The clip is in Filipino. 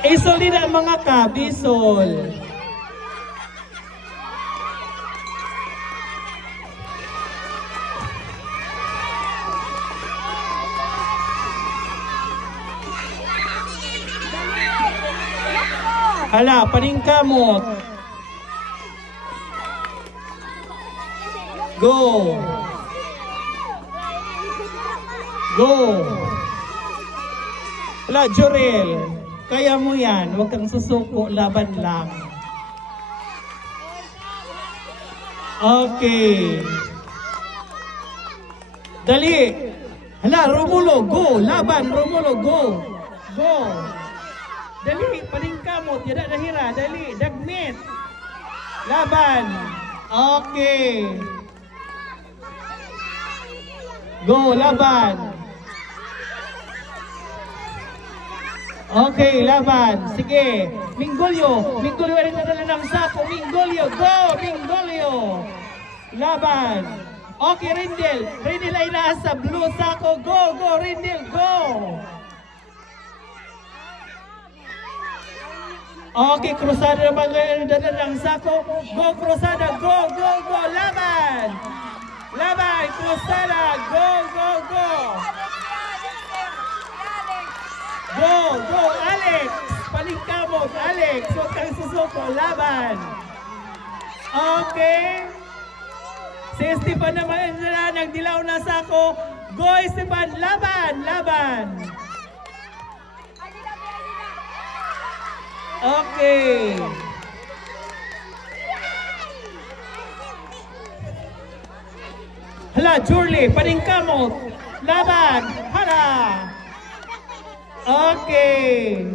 Isol din ang mga kabisol. Hala, paningkamot. Go. Go. Hala, Jorel. Kaya mo yan. Huwag kang susuko. Laban lang. Okay. Dali. Hala, Romulo. Go. Laban, Romulo. Go. Go. Dali, paningkamot, yada nahira, dali, dagmit. Laban. Okay. Go, laban. Okay, laban. Sige. Minggolyo. Minggolyo ay nadala ng sako. Minggolyo. Go, Minggolyo. Laban. Okay, Rindel. Rindel ay nasa blue sako. Go, go, Rindel. Go. Okay, Cruzada naman ngayon ng sako. Go, Cruzada. Go, go, go. Laban. Laban, Cruzada. Go, go, go. Go, go, Alex. Palingkamot, Alex. Huwag kang susuko. Laban. Okay. Si Esteban naman na nagdilaw na sako. Go, Esteban. Laban, laban. Okay. Hala, Jurley, paningkamot. Laban. Hala. Okay.